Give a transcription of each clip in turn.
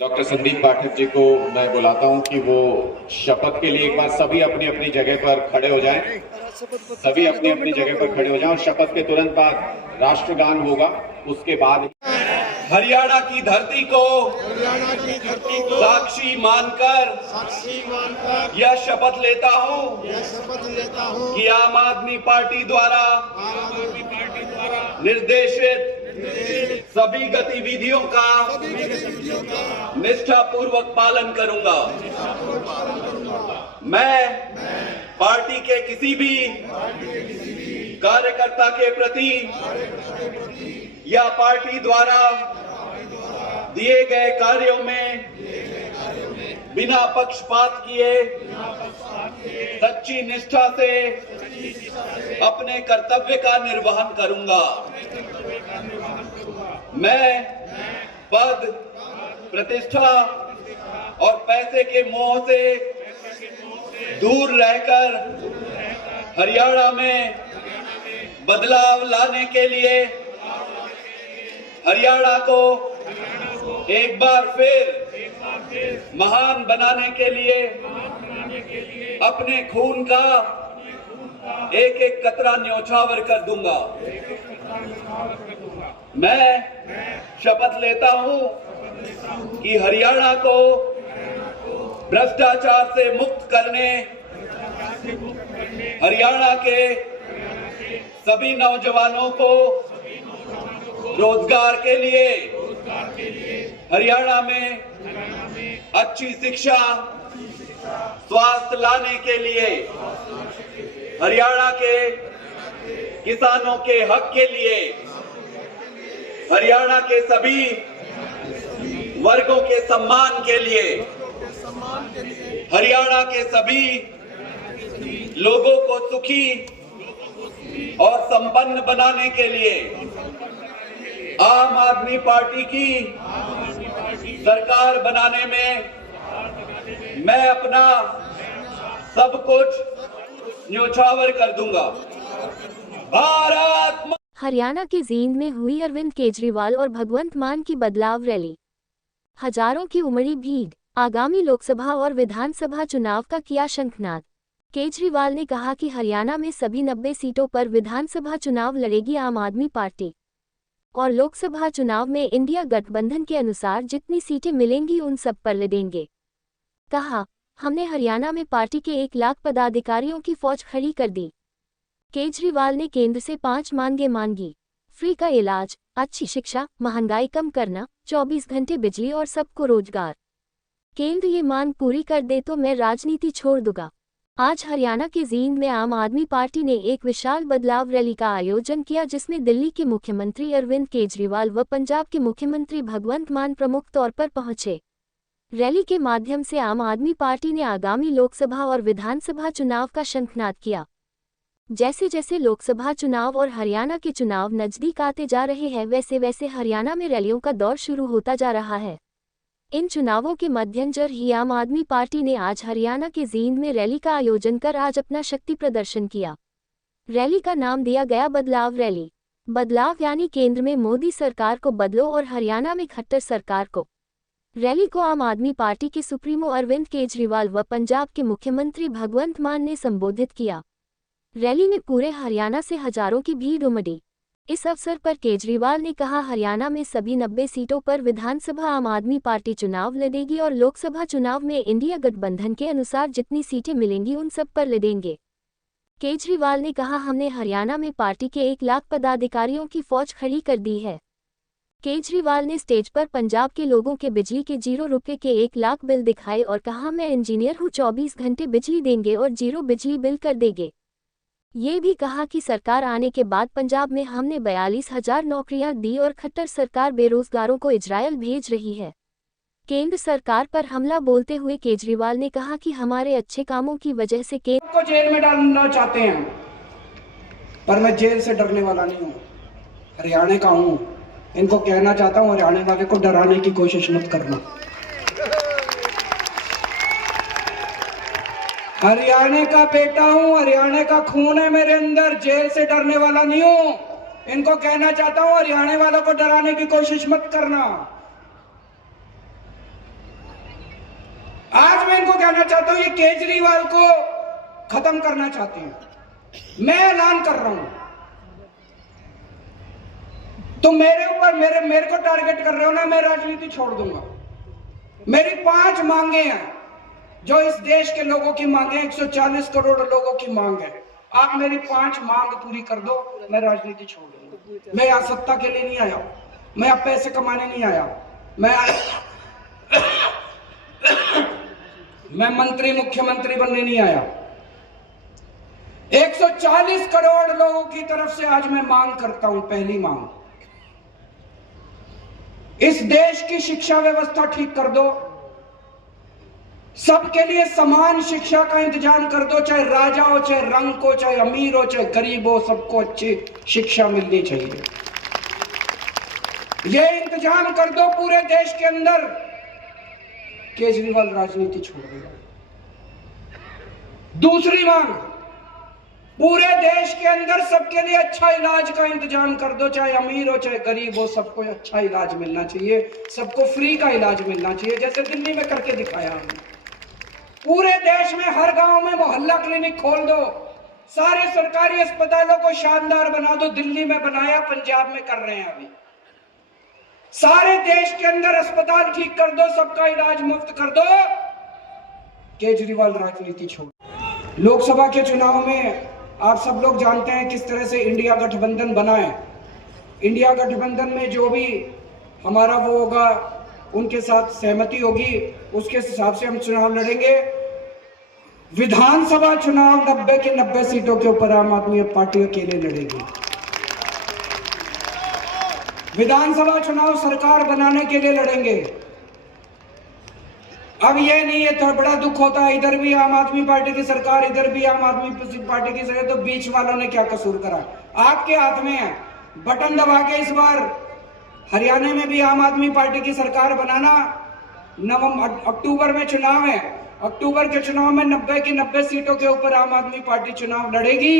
Doctor Sandeep Pathak ji को मैं बुलाता हूं कि वो शपथ के लिए एक बार सभी अपनी अपनी जगह पर खड़े हो जाएं। सभी अपनी अपनी जगह पर खड़े हो जाएं और शपथ के तुरंत बाद राष्ट्रगान होगा। उसके बाद हरियाणा की धरती को साक्षी मानकर यह शपथ लेता हूं कि आम आदमी पार्टी द्वारा निर्देशित सभी गतिविधियों का निष्ठापूर्वक पालन करूंगा। मैं पार्टी के किसी भी कार्यकर्ता के प्रति या पार्टी द्वारा दिए गए कार्यों में बिना पक्षपात किए सच्ची निष्ठा से अपने कर्तव्य का निर्वहन करूंगा। मैं पद, प्रतिष्ठा और पैसे के मोह से दूर रहकर हरियाणा में बदलाव लाने के लिए, हरियाणा को एक बार फिर महान बनाने के लिए अपने खून का एक एक कतरा न्योछावर कर दूंगा। मैं शपथ लेता हूं कि हरियाणा को भ्रष्टाचार से मुक्त करने, हरियाणा के सभी नौजवानों को रोजगार के लिए, हरियाणा में अच्छी शिक्षा, स्वास्थ्य लाने के लिए, हरियाणा के किसानों के हक के लिए, हरियाणा के सभी वर्गों के सम्मान के लिए, हरियाणा के सभी लोगों को सुखी और संपन्न बनाने के लिए आम आदमी पार्टी की सरकार बनाने में मैं अपना सब कुछ न्योछावर कर दूंगा। भारत। हरियाणा के जींद में हुई अरविंद केजरीवाल और भगवंत मान की बदलाव रैली। हजारों की उमड़ी भीड़। आगामी लोकसभा और विधानसभा चुनाव का किया शंखनाद। केजरीवाल ने कहा कि हरियाणा में सभी 90 सीटों पर विधानसभा चुनाव लड़ेगी आम आदमी पार्टी और लोकसभा चुनाव में इंडिया गठबंधन के अनुसार जितनी सीटें मिलेंगी उन सब पर लड़ेंगे। कहा, हमने हरियाणा में पार्टी के 1 लाख पदाधिकारियों की फौज खड़ी कर दी। केजरीवाल ने केंद्र से 5 मांगे मांगी। फ्री का इलाज, अच्छी शिक्षा, महंगाई कम करना, 24 घंटे बिजली और सबको रोजगार। केंद्र ये मांग पूरी कर दे तो मैं राजनीति छोड़ दूंगा। आज हरियाणा के जींद में आम आदमी पार्टी ने एक विशाल बदलाव रैली का आयोजन किया जिसमें दिल्ली के मुख्यमंत्री अरविंद केजरीवाल व पंजाब के मुख्यमंत्री भगवंत मान प्रमुख तौर पर पहुंचे। रैली के माध्यम से आम आदमी पार्टी ने आगामी लोकसभा और विधानसभा चुनाव का शंखनाद किया। जैसे जैसे लोकसभा चुनाव और हरियाणा के चुनाव नजदीक आते जा रहे हैं वैसे वैसे हरियाणा में रैलियों का दौर शुरू होता जा रहा है। इन चुनावों के मद्देनजर ही आम आदमी पार्टी ने आज हरियाणा के जींद में रैली का आयोजन कर आज अपना शक्ति प्रदर्शन किया। रैली का नाम दिया गया बदलाव रैली। बदलाव यानी केंद्र में मोदी सरकार को बदलो और हरियाणा में खट्टर सरकार को। रैली को आम आदमी पार्टी के सुप्रीमो अरविंद केजरीवाल व पंजाब के मुख्यमंत्री भगवंत मान ने संबोधित किया। रैली में पूरे हरियाणा से हजारों की भीड़ उमड़ी। इस अवसर पर केजरीवाल ने कहा, हरियाणा में सभी 90 सीटों पर विधानसभा आम आदमी पार्टी चुनाव लड़ेगी और लोकसभा चुनाव में इंडिया गठबंधन के अनुसार जितनी सीटें मिलेंगी उन सब पर लड़ेंगे। केजरीवाल ने कहा, हमने हरियाणा में पार्टी के 1 लाख पदाधिकारियों की फौज खड़ी कर दी है। केजरीवाल ने स्टेज पर पंजाब के लोगों के बिजली के 0 रुपये के 1 लाख बिल दिखाए और कहा, मैं इंजीनियर हूँ, 24 घंटे बिजली देंगे और 0 बिजली बिल कर देंगे। ये भी कहा कि सरकार आने के बाद पंजाब में हमने 42,000 नौकरियां दी और खट्टर सरकार बेरोजगारों को इजरायल भेज रही है। केंद्र सरकार पर हमला बोलते हुए केजरीवाल ने कहा कि हमारे अच्छे कामों की वजह से केंद्र को जेल में डालना चाहते हैं, पर मैं जेल से डरने वाला नहीं हूँ, हरियाणा का हूँ। इनको कहना चाहता हूँ, हरियाणा वाले को डराने की कोशिश मत करना। हरियाणा का बेटा हूँ, हरियाणा का खून है मेरे अंदर, जेल से डरने वाला नहीं हूँ। इनको कहना चाहता हूँ, हरियाणा वालों को डराने की कोशिश मत करना। कहना चाहता हूं, ये केजरीवाल को खत्म करना चाहते हैं। मैं ऐलान कर रहा हूं, तो मेरे ऊपर मेरे को टारगेट कर रहे हो ना, मैं राजनीति छोड़ दूंगा। मेरी 5 मांगे हैं जो इस देश के लोगों की मांगे, 140 करोड़ लोगों की मांग है। आप मेरी 5 मांग पूरी कर दो, मैं राजनीति छोड़ दूंगा। मैं यहां सत्ता के लिए नहीं आया, मैं अब पैसे कमाने नहीं आया, मैं मंत्री मुख्यमंत्री बनने नहीं आया। 140 करोड़ लोगों की तरफ से आज मैं मांग करता हूं। पहली मांग, इस देश की शिक्षा व्यवस्था ठीक कर दो, सबके लिए समान शिक्षा का इंतजाम कर दो, चाहे राजा हो, चाहे रंग हो, चाहे अमीर हो, चाहे गरीब हो, सबको अच्छी शिक्षा मिलनी चाहिए। ये इंतजाम कर दो पूरे देश के अंदर, केजरीवाल राजनीति छोड़ देगा। दूसरी मांग, पूरे देश के अंदर सबके लिए अच्छा इलाज का इंतजाम कर दो, चाहे अमीर हो, चाहे गरीब हो, सबको अच्छा इलाज मिलना चाहिए, सबको फ्री का इलाज मिलना चाहिए, जैसे दिल्ली में करके दिखाया हमने। पूरे देश में हर गांव में मोहल्ला क्लिनिक खोल दो, सारे सरकारी अस्पतालों को शानदार बना दो। दिल्ली में बनाया, पंजाब में कर रहे हैं अभी। सारे देश के अंदर अस्पताल ठीक कर दो, सबका इलाज मुफ्त कर दो। केजरीवाल राजनीति छोड़। लोकसभा के चुनाव में आप सब लोग जानते हैं किस तरह से इंडिया गठबंधन बना है। इंडिया गठबंधन में जो भी हमारा वो होगा, उनके साथ सहमति होगी, उसके हिसाब से हम चुनाव लड़ेंगे। विधानसभा चुनाव 90 के 90 सीटों के ऊपर आम आदमी पार्टी अकेले लड़ेगी। विधानसभा चुनाव सरकार बनाने के लिए लड़ेंगे। अब ये नहीं है, तो बड़ा दुख होता है, इधर भी आम आदमी पार्टी की सरकार, इधर भी आम आदमी पार्टी की सरकार, तो बीच वालों ने क्या कसूर करा? आपके हाथ में है, बटन दबा के इस बार हरियाणा में भी आम आदमी पार्टी की सरकार बनाना। अक्टूबर में चुनाव है, अक्टूबर के चुनाव में 90 की 90 सीटों के ऊपर आम आदमी पार्टी चुनाव लड़ेगी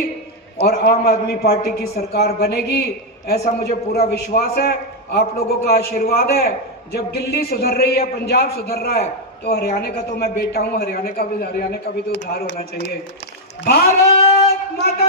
और आम आदमी पार्टी की सरकार बनेगी, ऐसा मुझे पूरा विश्वास है। आप लोगों का आशीर्वाद है। जब दिल्ली सुधर रही है, पंजाब सुधर रहा है, तो हरियाणा का तो मैं बेटा हूं, हरियाणा का भी तो उद्धार होना चाहिए। भारत माता